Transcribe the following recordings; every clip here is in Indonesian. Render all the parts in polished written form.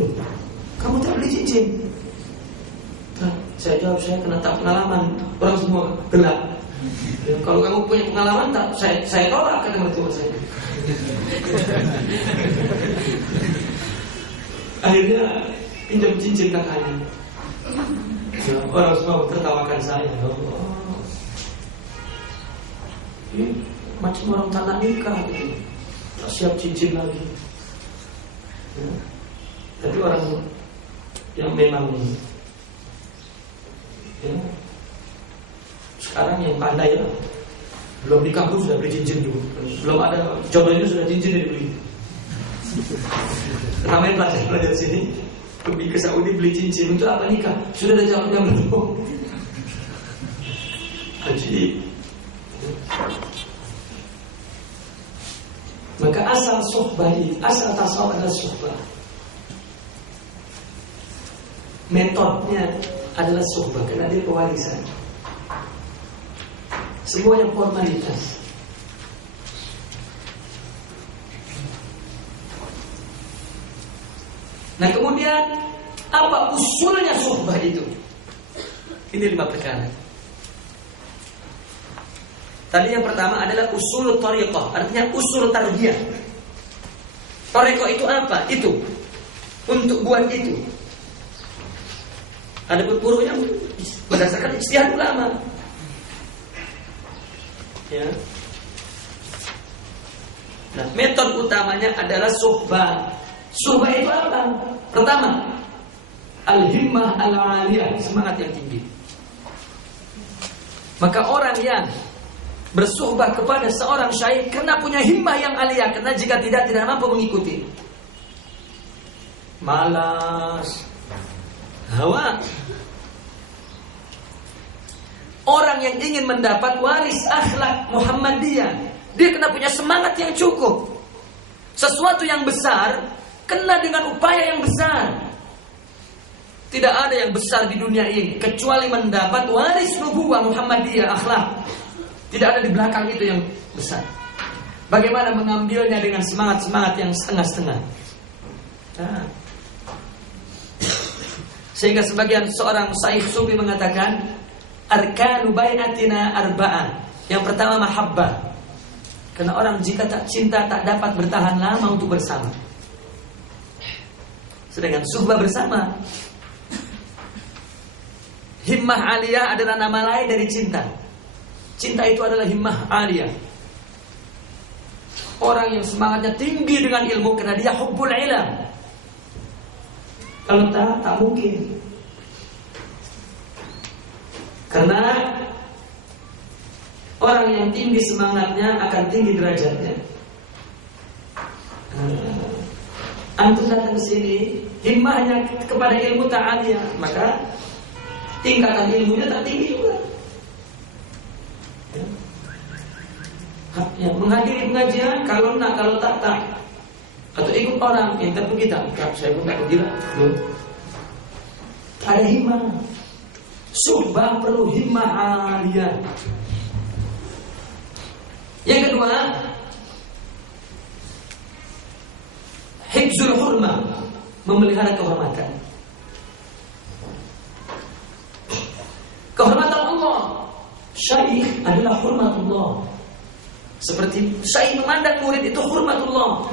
Loh, kamu tak beli cincin? Saya jawab, saya kena tak pengalaman. Orang semua gelap. Ya, kalau kamu punya pengalaman tak, saya tolak, kata mertua saya. Akhirnya pinjam cincin kakaknya. Ya, orang semua tertawakan saya. Oh, ini macam orang tak nikah gitu. Tak siap cincin lagi. Ya. Tapi orang yang memang ya, sekarang yang pandai ya, belum nikah pun sudah beli cincin dulu. Belum ada jodohnya sudah cincin dibeli. Ramai pelajar sini pergi ke Saudi beli cincin untuk apa nikah? Sudah ada jawabnya belum? Jadi maka asal suhbah ini, asal tasawuf adalah suhbah. Metodenya adalah suhbah, karena dia pewarisan. Semuanya formalitas. Nah kemudian apa usulnya suhbah itu? Ini 5 perkara. Tadi yang pertama adalah usul thariqah, artinya usul tarbiyah. Thariqah itu apa? Itu untuk buat itu. Ada buruhnya berdasarkan ijtihad ulama. Ya. Nah, metode utamanya adalah suhbah. Suhbah itu apa? Pertama, al-himmah al-aliyah, semangat yang tinggi. Maka orang yang bersuhbah kepada seorang syaikh karena punya himmah yang aliyah, karena jika tidak mampu mengikuti. Malas, hawa. Orang yang ingin mendapat waris akhlak Muhammadiyah, dia kena punya semangat yang cukup. Sesuatu yang besar kena dengan upaya yang besar. Tidak ada yang besar di dunia ini kecuali mendapat waris nubuwah Muhammadiyah akhlak. Tidak ada di belakang itu yang besar. Bagaimana mengambilnya dengan semangat-semangat yang setengah-setengah. Nah. Sehingga sebagian seorang syaikh sufi mengatakan, arkanu bai'atina arba'an. Yang pertama mahabbah. Karena orang jika tak cinta tak dapat bertahan lama untuk bersama. Sedangkan suhbah bersama, himmah aliyah adalah nama lain dari cinta. Cinta itu adalah himmah aliyah. Orang yang semangatnya tinggi dengan ilmu karena dia hubbul ilm. Kalau tak mungkin. Karena orang yang tinggi semangatnya akan tinggi derajatnya. Antum datang ke sini, himmahnya kepada ilmu ta'aliyah, maka tingkatan ilmunya tak tinggi juga. Ya, menghadiri pengajian kalau nak, kalau tak. Atau ikut orang yang tak kita, saya pun tak begitu. Ada himmah. Suhbah perlu himmah aliyah. Yang kedua, hifzul hurmah, memelihara kehormatan. Kehormatan Allah. Syaikh adalah hormatullah. Seperti syaikh memandang murid itu hormatullah.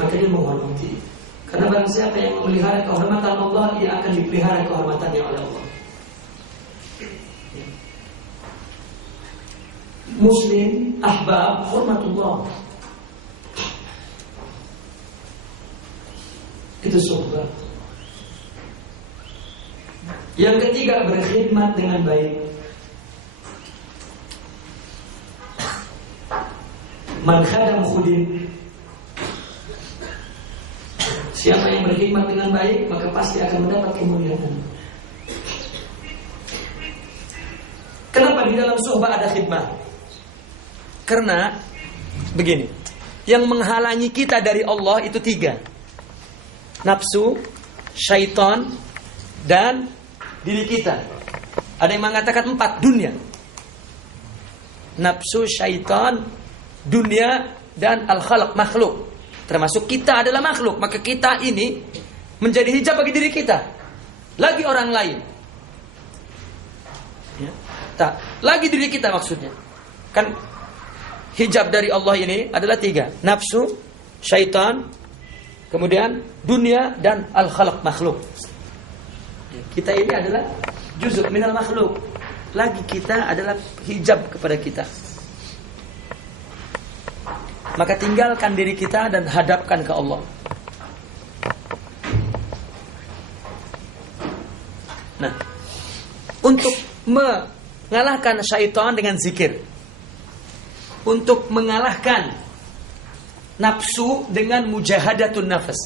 Maka dia menghormati. Karena barang siapa yang memelihara kehormatan Allah, dia akan dipelihara kehormatannya oleh Allah. Muslim, ahbab, hormatullah. Itu suhbah. Yang ketiga, berkhidmat dengan baik. Man khadam khudim. Siapa yang berkhidmat dengan baik, maka pasti akan mendapat kemuliaan. Kenapa di dalam suhbah ada khidmat? Karena begini, yang menghalangi kita dari Allah itu 3. Nafsu, syaitan, dan diri kita. Ada yang mengatakan 4, dunia. Nafsu, syaitan, dunia dan al-khalq, makhluk. Termasuk kita adalah makhluk, maka kita ini menjadi hijab bagi diri kita. Lagi orang lain. Ya. Lagi diri kita maksudnya. Kan hijab dari Allah ini adalah 3. Nafsu, syaitan, kemudian dunia dan al-khalq, makhluk. Kita ini adalah juzuk minal makhluk. Lagi kita adalah hijab kepada kita. Maka tinggalkan diri kita dan hadapkan ke Allah. Nah, untuk mengalahkan syaitan dengan zikir, untuk mengalahkan nafsu dengan mujahadatun nafas,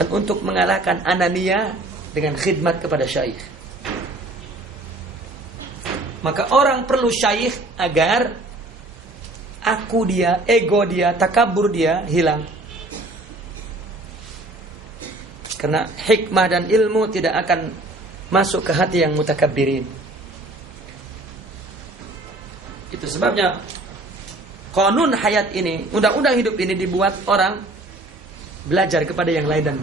dan untuk mengalahkan anania dengan khidmat kepada syaikh. Maka orang perlu syaikh agar aku dia, ego dia, takabur dia hilang. Karena hikmah dan ilmu tidak akan masuk ke hati yang mutakabbirin. Itu sebabnya qanun hayat ini, undang-undang hidup ini dibuat orang belajar kepada yang lain dan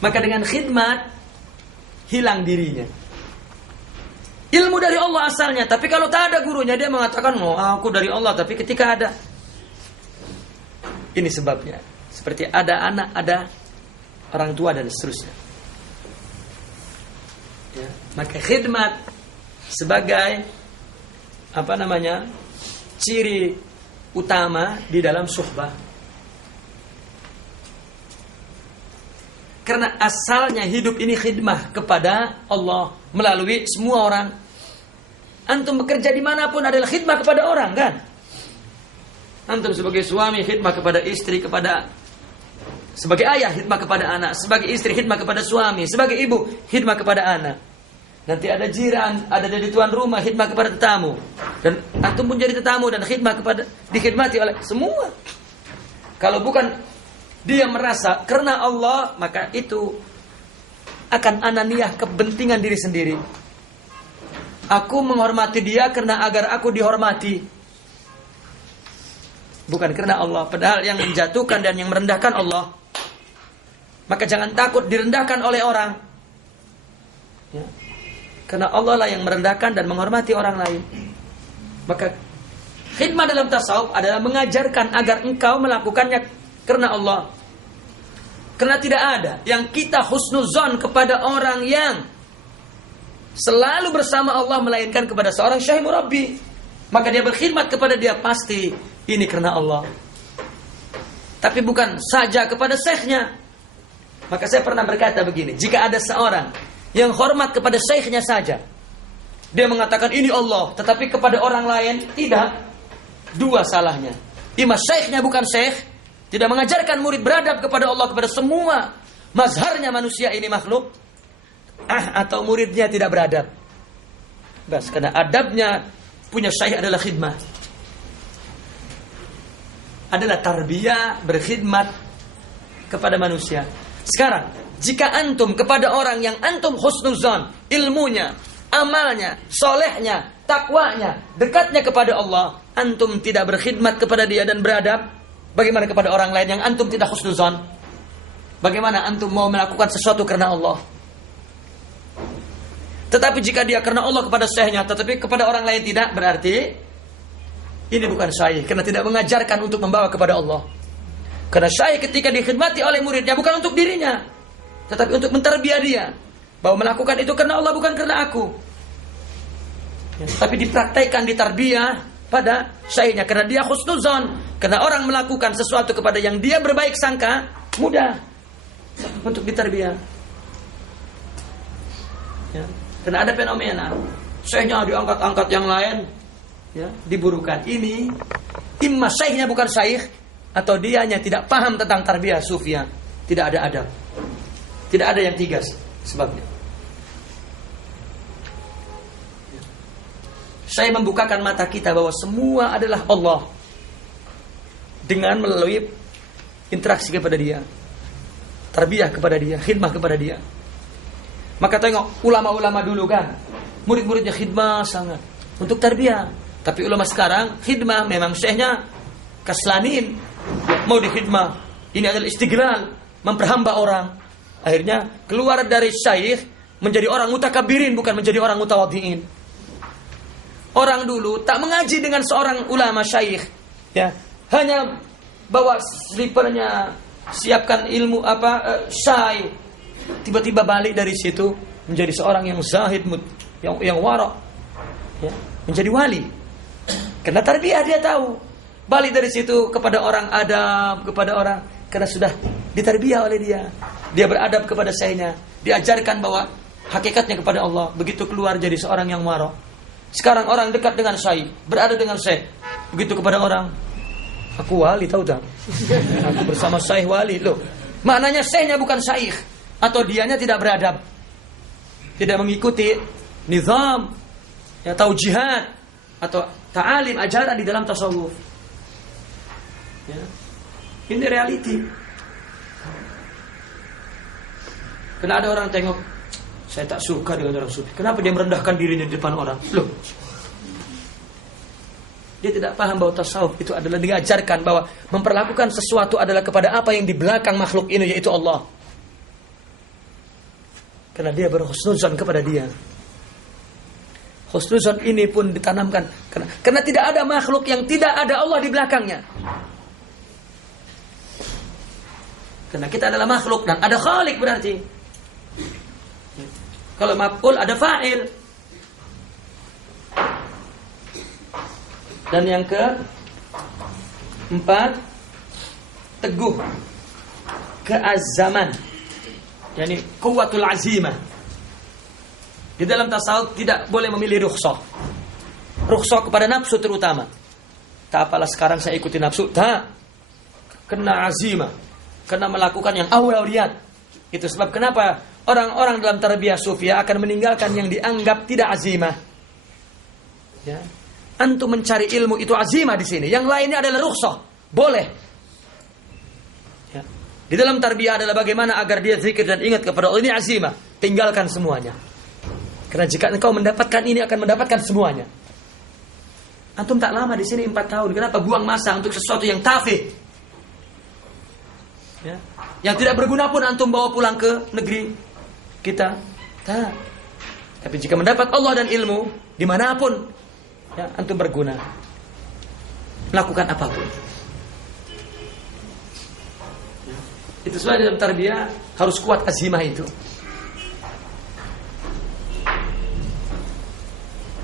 maka dengan khidmat hilang dirinya. Ilmu dari Allah asalnya, tapi kalau tak ada gurunya dia mengatakan, "Oh, aku dari Allah," tapi ketika ada, ini sebabnya. Seperti ada anak, ada orang tua dan seterusnya. Ya, maka khidmat sebagai ciri utama di dalam suhbah. Karena asalnya hidup ini khidmah kepada Allah melalui semua orang. Antum bekerja dimanapun adalah khidmah kepada orang, kan? Antum sebagai suami khidmah kepada istri, sebagai ayah khidmah kepada anak, sebagai istri khidmah kepada suami, sebagai ibu khidmah kepada anak. Nanti ada jiran, ada dari tuan rumah khidmah kepada tetamu, dan antum pun jadi tetamu dan dikhidmati oleh semua. Kalau bukan dia merasa karena Allah, maka itu akan ananiah, kepentingan diri sendiri. Aku menghormati dia karena agar aku dihormati, bukan karena Allah. Padahal yang menjatuhkan dan yang merendahkan Allah. Maka jangan takut direndahkan oleh orang, ya. Karena Allah lah yang merendahkan dan menghormati orang lain. Maka khidmah dalam tasawuf adalah mengajarkan agar engkau melakukannya karena Allah. Karena tidak ada yang kita husnuzon kepada orang yang selalu bersama Allah melainkan kepada seorang syekh murabbi. Maka dia berkhidmat kepada dia pasti ini karena Allah. Tapi bukan saja kepada syekhnya. Maka saya pernah berkata begini, jika ada seorang yang hormat kepada syekhnya saja, dia mengatakan ini Allah, tetapi kepada orang lain tidak, dua salahnya. Ima syekhnya bukan syekh, tidak mengajarkan murid beradab kepada Allah, kepada semua mazharnya manusia ini makhluk, atau muridnya tidak beradab. Bas, karena adabnya punya syekh adalah khidmah, adalah tarbiyah, berkhidmat kepada manusia. Sekarang, jika antum kepada orang yang antum husnuzan, ilmunya, amalnya, solehnya, takwanya, dekatnya kepada Allah, antum tidak berkhidmat kepada dia dan beradab, bagaimana kepada orang lain yang antum tidak husnuzan? Bagaimana antum mau melakukan sesuatu karena Allah? Tetapi jika dia karena Allah kepada syekhnya, tetapi kepada orang lain tidak, berarti ini bukan syekh, karena tidak mengajarkan untuk membawa kepada Allah. Karena syekh ketika dikhidmati oleh muridnya bukan untuk dirinya, tetapi untuk menterbiah dia, bahwa melakukan itu karena Allah, bukan karena aku. Ya, tapi dipraktekkan, ditarbiyah pada syekhnya, karena dia husnuzon, karena orang melakukan sesuatu kepada yang dia berbaik sangka, mudah untuk ditarbiyah. Ya, karena ada fenomena syekhnya diangkat-angkat, yang lain ya diburukan. Ini imma syekhnya bukan syekh, atau dianya tidak paham tentang tarbiyah sufiyah, tidak ada adab. Tidak ada yang tiga sebabnya. Saya membukakan mata kita bahwa semua adalah Allah dengan melalui interaksi kepada dia, tarbiyah kepada dia, khidmah kepada dia. Maka tengok ulama-ulama dulu kan, murid-muridnya khidmah sangat untuk tarbiyah. Tapi ulama sekarang khidmah memang syekhnya kaslanin, mau dikhidmah. Ini adalah istiglal, memperhamba orang. Akhirnya keluar dari syekh menjadi orang mutakabirin, bukan menjadi orang mutawadhiin. Orang dulu tak mengaji dengan seorang ulama syekh, ya, hanya bawa slipernya, siapkan ilmu syai. Tiba-tiba balik dari situ menjadi seorang yang zahid, yang wara, ya, menjadi wali. Karena tarbiyah dia tahu. Balik dari situ kepada orang adab, kepada orang, karena sudah ditarbiyah oleh dia. Dia beradab kepada syekhnya, diajarkan bahwa hakikatnya kepada Allah. Begitu keluar jadi seorang yang wara. Sekarang orang dekat dengan syekh, berada dengan syekh. Begitu kepada orang, aku wali, tahu tak? Aku bersama syekh wali. Loh, maknanya syekhnya bukan syekh, atau dianya tidak beradab, tidak mengikuti nizam, ya, taujihat atau ta'alim, ajaran di dalam tasawuf. Ya. Ini reality. Karena ada orang tengok, saya tak suka dengan orang sufi. Kenapa dia merendahkan dirinya di depan orang? Loh, dia tidak paham bahwa tasawuf itu adalah diajarkan bahwa memperlakukan sesuatu adalah kepada apa yang di belakang makhluk ini, yaitu Allah. Karena dia berhusnuzan kepada dia. Husnuzan ini pun ditanamkan karena tidak ada makhluk yang tidak ada Allah di belakangnya. Karena kita adalah makhluk dan ada khalik berarti. Kalau maf'ul ada fa'il. Dan yang keempat, teguh keazaman, yakni kuwatul azimah. Di dalam tasawuf tidak boleh memilih rukhsah. Rukhsah kepada nafsu terutama. Tak apalah sekarang saya ikuti nafsu, tak. Kena azimah, kena melakukan yang awlawiyat. Itu sebab kenapa orang-orang dalam tarbiyah sufiyah akan meninggalkan yang dianggap tidak azimah. Ya. Antum mencari ilmu itu azimah di sini. Yang lainnya adalah rukhsah, boleh. Ya. Di dalam tarbiyah adalah bagaimana agar dia zikir dan ingat kepada Allah, ini azimah. Tinggalkan semuanya. Karena jika engkau mendapatkan ini akan mendapatkan semuanya. Antum tak lama di sini 4 tahun. Kenapa buang masa untuk sesuatu yang tafih? Ya. Yang tidak berguna pun antum bawa pulang ke negeri kita. Tak. Tapi jika mendapat Allah dan ilmu dimanapun, ya, antum berguna. Lakukan apapun. Ya. Itu sebab dalam tarbiyah harus kuat azimah itu.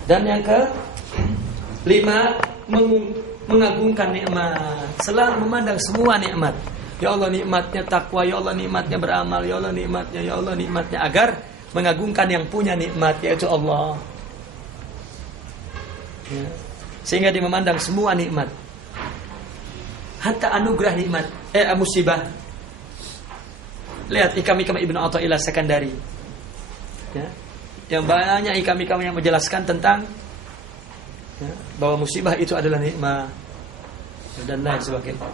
Dan yang ke-5, mengagungkan nikmat. Selalu memandang semua nikmat. Ya Allah nikmatnya takwa, ya Allah nikmatnya beramal, ya Allah nikmatnya, agar mengagungkan yang punya nikmat, yaitu Allah. Ya. Sehingga dia memandang semua nikmat, hatta anugerah nikmat, musibah. Lihat ikam-ikam Ibnu Athaillah Sekandari, ya, yang banyak ikam-ikam yang menjelaskan tentang, ya, bahwa musibah itu adalah nikmat dan lain sebagainya.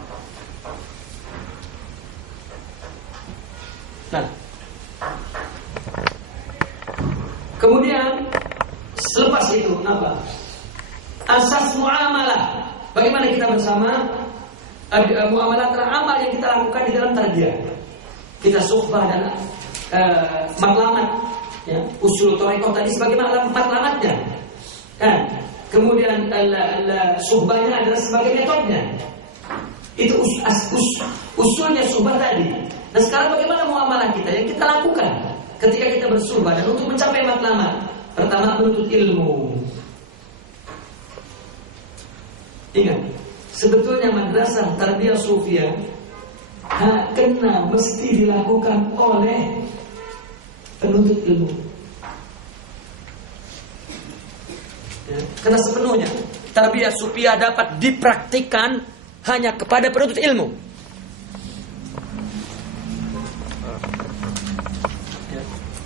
Nah, kemudian selepas itu apa? Asas muamalah. Bagaimana kita bersama? Muamalah teramal yang kita lakukan di dalam tarbiyah. Kita suhbah dan matlamat, ya, usul thariqah tadi sebagaimana matlamatnya. Kan? Kemudian suhbahnya adalah sebagai metodenya. Itu usulnya suhbah tadi. Nah sekarang bagaimana muamalah kita yang kita lakukan ketika kita bersuhbah dan untuk mencapai matlamat? Pertama, menuntut ilmu. Ingat, sebetulnya madrasah tarbiyah sufiyah kena mesti dilakukan oleh penuntut ilmu. Ya, karena sepenuhnya tarbiyah sufiyah dapat dipraktikkan hanya kepada penuntut ilmu.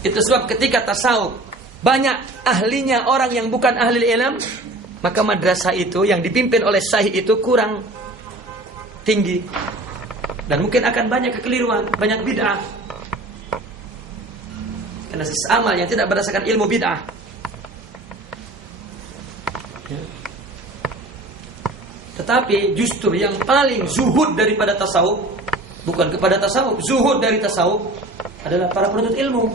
Itu sebab ketika tasawuf banyak ahlinya orang yang bukan ahli ilmu, maka madrasah itu yang dipimpin oleh syekh itu kurang tinggi dan mungkin akan banyak kekeliruan, banyak bid'ah. Karena amal yang tidak berdasarkan ilmu bid'ah. Ya. Tetapi justru yang paling zuhud daripada tasawuf, bukan kepada tasawuf, zuhud dari tasawuf adalah para penuntut ilmu.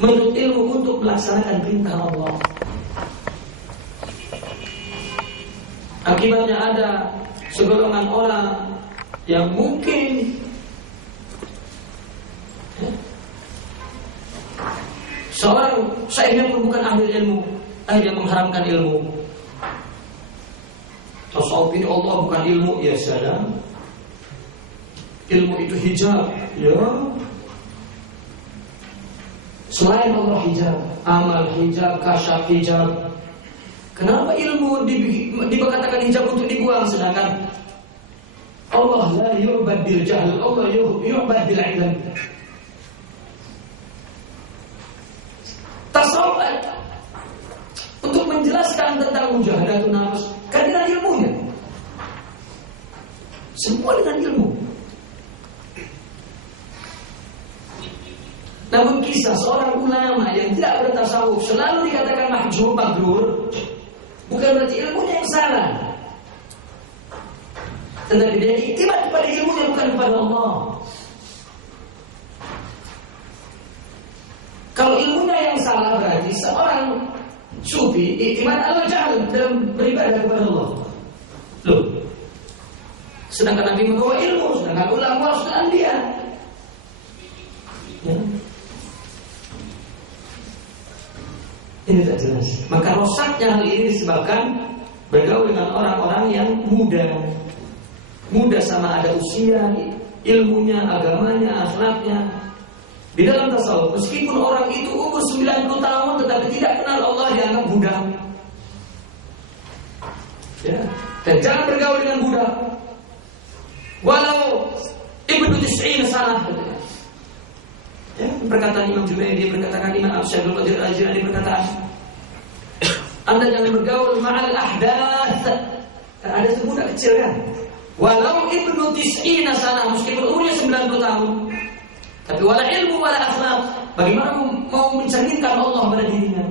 Menuntut ilmu untuk melaksanakan perintah Allah. Akibatnya ada segolongan orang yang mungkin seorang syairnya pun bukan ahli ilmu, akhirnya mengharamkan ilmu. Tasawuf ini Allah bukan ilmu, ya salam. Ilmu itu hijab, ya. Selain Allah hijab, amal hijab, kasyaf hijab. Kenapa ilmu dikatakan hijab untuk dibuang, sedangkan Allah la yu'bad bil jahl, Allah yu'bad bil ilm. Tasawuf untuk menjelaskan tentang mujahadatun nafs, kan dengan ilmunya. Semua dengan ilmu. Namun kisah seorang ulama yang tidak bertasawuf selalu dikatakan mahjur magrur, bukan berarti ilmunya yang salah, tetapi dia iktimat kepada ilmunya, bukan kepada Allah. Kalau ilmunya yang salah, berarti seorang sufi iktimat al-jahl dalam beribadah kepada Allah. Loh, sedangkan Nabi membawa ilmu, sedangkan ulama harus dia. Ya. Ini tak jelas. Maka rosaknya hal ini disebabkan bergaul dengan orang-orang yang muda sama ada usia, ilmunya, agamanya, akhlaknya. Di dalam tasawuf, meskipun orang itu umur 90 tahun tetapi tidak kenal Allah, dianggap budak. Ya. Dan jangan bergaul dengan budak. Walau Ibnu Tis'in salah. Ya, perkataan Imam Junaidi, perkataan Imam Absyadul Qadir Al-Jilani, perkataan Anda jangan bergaul ma'al ahdath. Ada sebudak kecil kan. Walau Ibnu Tis'in sana, meskipun umurnya 90 tahun, tapi wala ilmu wala akhlak, bagaimana mau mencerminkan Allah pada dirinya?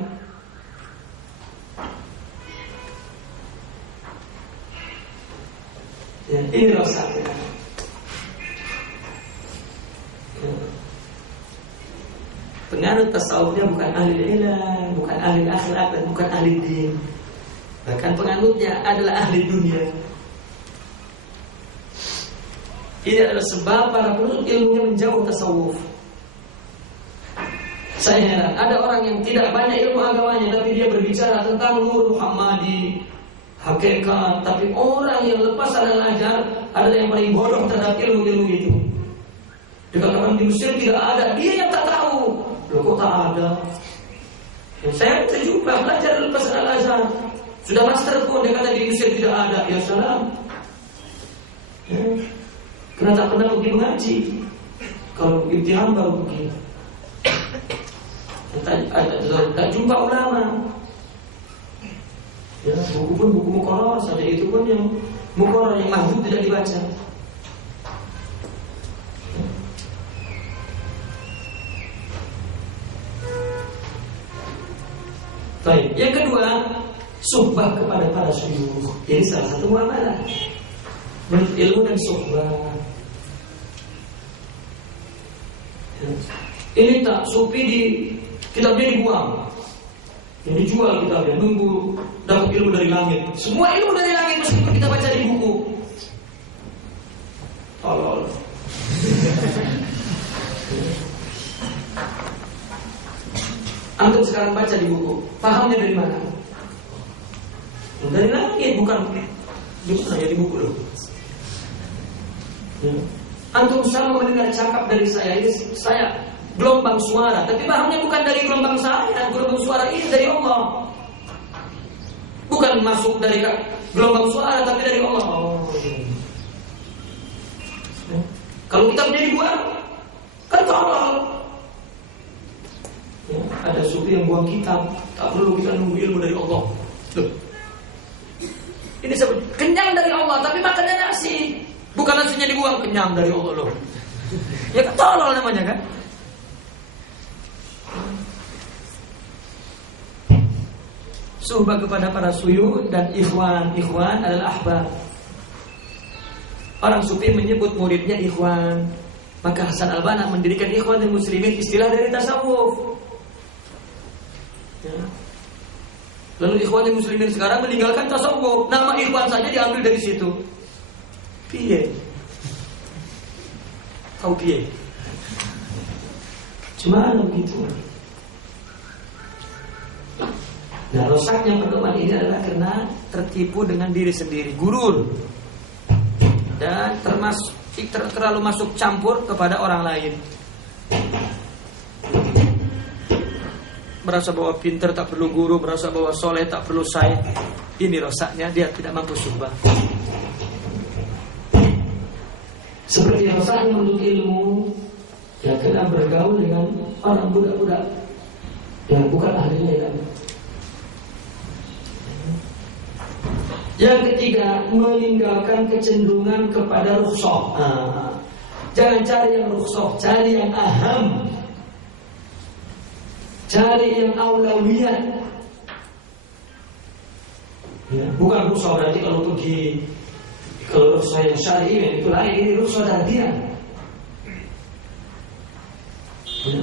Ya, ini rosak. Ya. Penganut tasawufnya bukan ahli ilmu, bukan ahli akhlak, dan bukan ahli din. Bahkan penganutnya adalah ahli dunia. Ini adalah sebab para penuntut ilmunya menjauh tasawuf. Saya heran, ada orang yang tidak banyak ilmu agamanya, tapi dia berbicara tentang Nur Muhammadi, hakikat. Tapi orang yang lepas adalah ajar adalah yang paling bodoh terhadap ilmu-ilmu itu. Dikatakan di Mesir tidak ada, dia yang tak tahu. Loh, kok tak ada? Ya, saya terjumpa belajar lepas al-azhar, sudah master pun dia kata di Mesir tidak ada. Ya salam. Ya. Karena tak pernah pergi mengaji. Kalau imtihan baru pergi. Tak jumpa ulama. Ya, buku pun buku muqarrar saja, itu pun yang muqarrar yang mahfuz tidak dibaca. Baik, yang kedua, suhbah kepada para syuyukh. Ini salah satu muamalah. Ilmu dan suhbah. Ini tak sufi di kitabnya dibuang, yang dijual kitabnya, nunggu dapat ilmu dari langit. Semua ilmu dari langit meskipun kita baca di buku. Tolol. Antum sekarang baca di buku, pahamnya dari mana? Dari langit, bukan di mana ya, di buku loh. Ya. Antum sama mendengar cakap dari saya, ini saya gelombang suara, tapi pahamnya bukan dari gelombang saya. Gelombang suara ini dari Allah, bukan masuk dari gelombang suara, tapi dari Allah. Ya. Kalau kitabnya dibuang, kan tolol. Ya, ada sufi yang buang kitab, tak perlu kita nunggu ilmu dari Allah. Loh. Ini kenyang dari Allah, tapi makannya nasi. Bukan nasinya dibuang, kenyang dari Allah loh. Ya kan tolol namanya kan. Suhbah kepada para suyud dan ikhwan adalah ahbab. Orang sufi menyebut muridnya ikhwan. Maka Hasan al-Banna mendirikan ikhwan dan muslimin, istilah dari tasawuf. Ya. Lalu ikhwan dan muslimin sekarang meninggalkan tasawuf, nama ikhwan saja diambil dari situ. Piye? Tahu piye? Cuma begitu. Nah, rusaknya pedoman ini adalah karena tertipu dengan diri sendiri, gurur, dan terlalu masuk campur kepada orang lain. Merasa bahwa pintar tak perlu guru, merasa bahwa soleh tak perlu said. Ini rusaknya, dia tidak mampu suhbah. Seperti rusaknya untuk ilmu, ya kena bergaul dengan orang budak-budak yang bukan ahlinya ya. Yang ketiga, meninggalkan kecenderungan kepada rukhsah. Jangan cari yang rukhsah, cari yang aham, cari yang aulawiyat. Ya, bukan rukhsah berarti kalau rukhsah yang syar'i itu lain, ini rukhsah dardiah. Ya.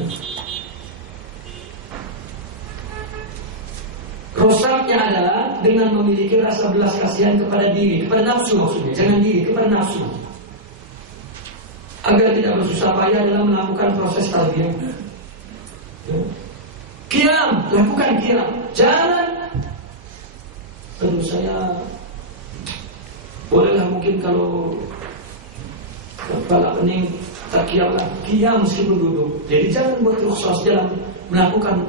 Rusaknya adalah dengan memiliki rasa belas kasihan kepada diri, kepada nafsu maksudnya, jangan diri, kepada nafsu. Agar tidak bersusah payah dalam melakukan proses tarbiyah. Qiyam, lakukan qiyam. Jangan. Tentu saya bolehlah mungkin kalau kepala pening tak qiyam lah, qiyam meskipun duduk. Jadi jangan buat rukhsah dalam melakukan,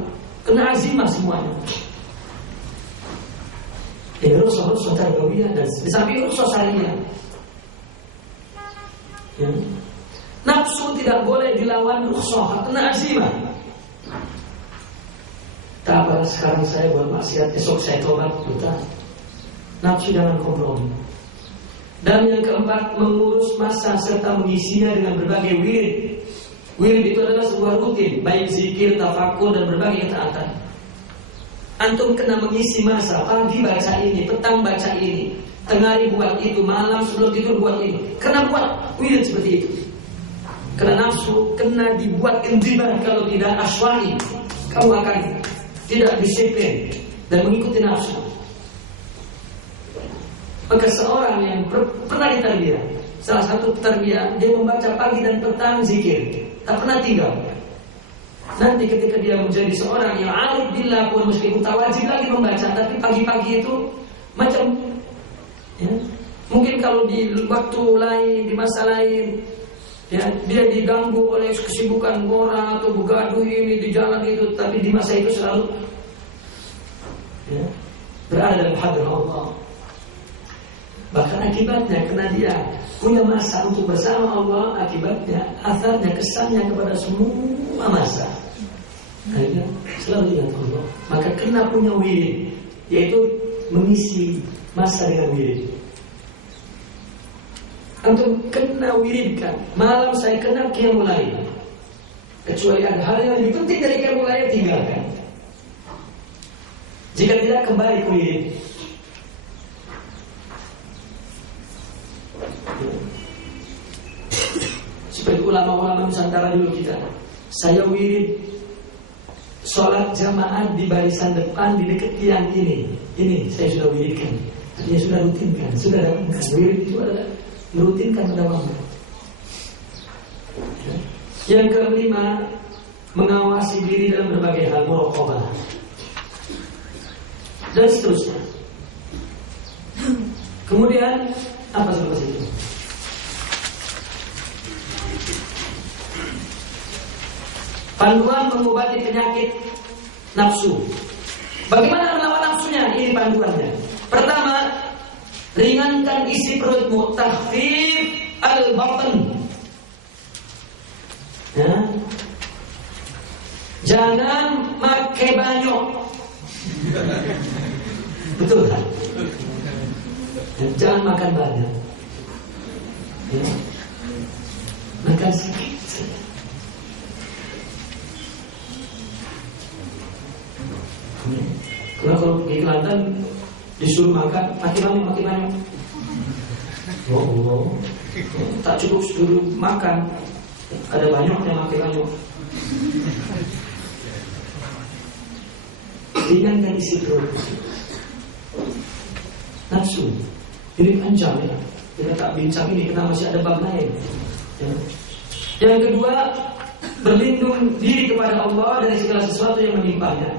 kena azimah semuanya. Ini rukhsah tarbawiyah dan di samping rukhsah syariah. Ya. Nafsu tidak boleh dilawan rukhsah, kena azimah. Tak apa sekarang saya buat maksiat, esok saya tobat, bukan. Nafsu jangan kompromi. Dan yang keempat, mengurus masa serta mengisinya dengan berbagai wirid. Wirid itu adalah sebuah rutin, baik zikir, tafakur dan berbagai ketaatan. Antum kena mengisi masa, pagi baca ini, petang baca ini, tengah hari buat itu, malam sebelum tidur buat ini. Kena buat wirid seperti itu. Kena nafsu, kena dibuat indriban, kalau tidak aswari, kamu akan tidak disiplin dan mengikuti nafsu. Maka seorang yang pernah ditarbiyah, salah satu tarbiyah, dia membaca pagi dan petang zikir, tak pernah tinggal. Nanti ketika dia menjadi seorang yang arif billah pun meskipun tak wajib lagi membaca, tapi pagi-pagi itu macam ya, mungkin kalau di waktu lain, di masa lain ya, dia diganggu oleh kesibukan orang atau begaduh ini di jalan itu, tapi di masa itu selalu ya, berada dalam hadrat Allah. Bahkan akibatnya karena dia punya masa untuk bersama Allah, akibatnya asarnya, kesannya kepada semua masa akhirnya selalu ingat Allah. Maka kena punya wirid, yaitu mengisi masa dengan wirid. Antum kena wiridkan. Malam saya kena qiyamul lail. Kecuali ada hal yang lebih penting dari qiyamul lail, tinggalkan. Jika tidak, kembali ke wirid. Seperti ulama-ulama Nusantara dulu kita, saya wirid sholat jamaah di barisan depan di dekat tiang ini saya sudah wiridkan. Artinya sudah rutinkan, sudah dapatkan. Wirid itu adalah merutinkan mendawamu. Yang kelima, mengawasi diri dalam berbagai hal, muraqabah dan seterusnya. Kemudian apa selepas itu? Panduan mengobati penyakit nafsu. Bagaimana melawan nafsunya? Ini panduannya. Pertama, ringankan isi perutmu, takhfif al-batn. Ya. Jangan makai banyak. Betul kan? Jangan makan banyak. Ya. makan sedikit saja. Karena kalau di Kelantan disuruh makan, makin banyak. Ya Allah, tak cukup suruh makan, ada banyak yang makin banyak. Ringankan isi perut. Nafsu ini panjang ya. Kita tak bincang ini karena masih ada bab lain ya. Yang kedua, berlindung diri kepada Allah dari segala sesuatu yang menimpanya.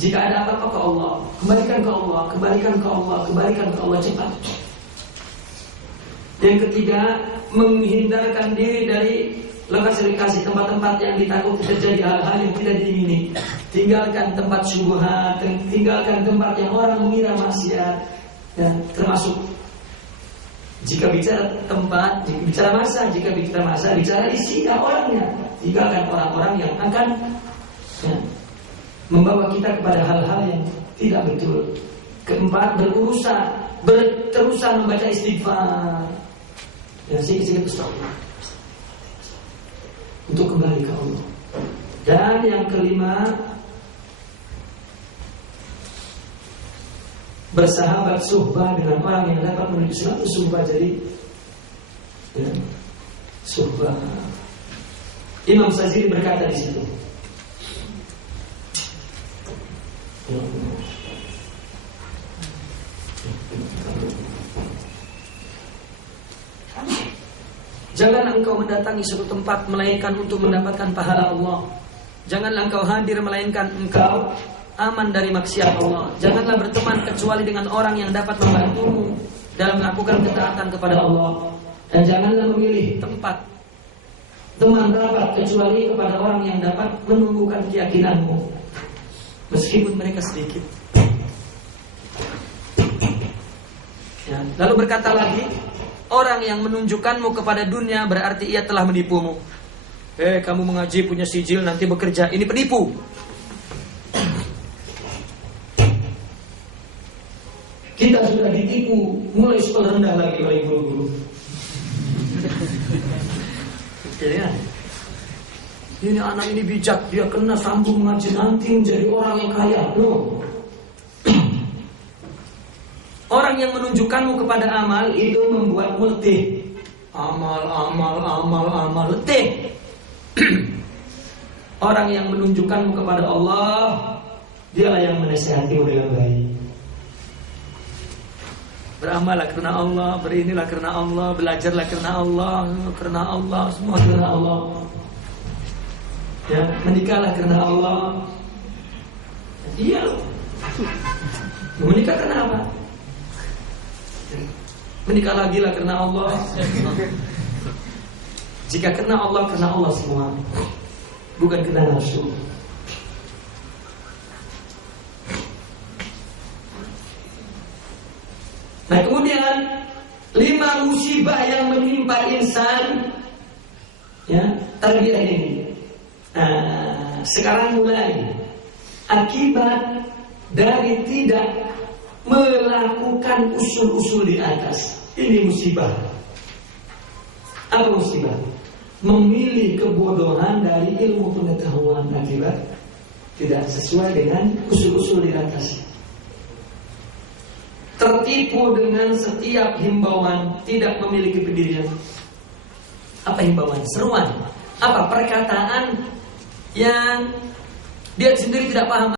Jika ada apa-apa ke Allah, kembalikan ke Allah, kembalikan ke Allah, kembalikan ke Allah cepat. Yang ketiga, menghindarkan diri dari lokasi-lokasi tempat-tempat yang ditakuti terjadi hal-hal yang tidak diingini. Tinggalkan tempat syubhat, tinggalkan tempat yang orang mengira maksiat. Ya, termasuk jika bicara tempat, bicara masa, bicara isinya orangnya. Tinggalkan orang-orang yang akan ya, membawa kita kepada hal-hal yang tidak betul. Keempat, berterusan membaca istighfar. Ya, sedikit-sedikit astagfirullah untuk kembali ke Allah. Dan yang kelima, bersahabat suhbah dengan orang yang dapat menuju suatu suhbah. Jadi ya, suhbah. Imam Sazili berkata di situ, jangan engkau mendatangi suatu tempat melainkan untuk mendapatkan pahala Allah. Janganlah engkau hadir melainkan engkau aman dari maksiat Allah. Janganlah berteman kecuali dengan orang yang dapat membantumu dalam melakukan ketaatan kepada Allah. Dan janganlah memilih tempat teman rapat kecuali kepada orang yang dapat menumbuhkan keyakinanmu, meskipun mereka sedikit. Ya. Lalu berkata lagi, orang yang menunjukkanmu kepada dunia berarti ia telah menipumu. Kamu mengaji punya sijil, nanti bekerja, ini penipu. Kita sudah ditipu, mulai sekolah rendah lagi oleh guru-guru. Ya. Ini anak ini bijak, dia kena sambung mengaji, nanti menjadi orang yang kaya. No. Orang yang menunjukkanmu kepada amal itu membuatmu letih. Amal, letih. Orang yang menunjukkanmu kepada Allah, dialah yang menasihatimu dengan baik. Beramallah karena Allah, berinilah karena Allah, belajarlah karena Allah, semua karena Allah. Ya, menikahlah karena Allah. Iya. Menikah karena apa? Menikah lagi lah karena Allah. Jika karena Allah semua, bukan karena nafsu. Nah kemudian 5 musibah yang menimpa insan, ya, tarbiyah ini. Sekarang mulai akibat dari tidak melakukan usul-usul di atas. Ini musibah. Apa musibah? Memilih kebodohan dari ilmu pengetahuan akibat tidak sesuai dengan usul-usul di atas. Tertipu dengan setiap himbauan, tidak memiliki pendirian. Apa himbauan? Seruan. Apa? Perkataan yang dia sendiri tidak paham.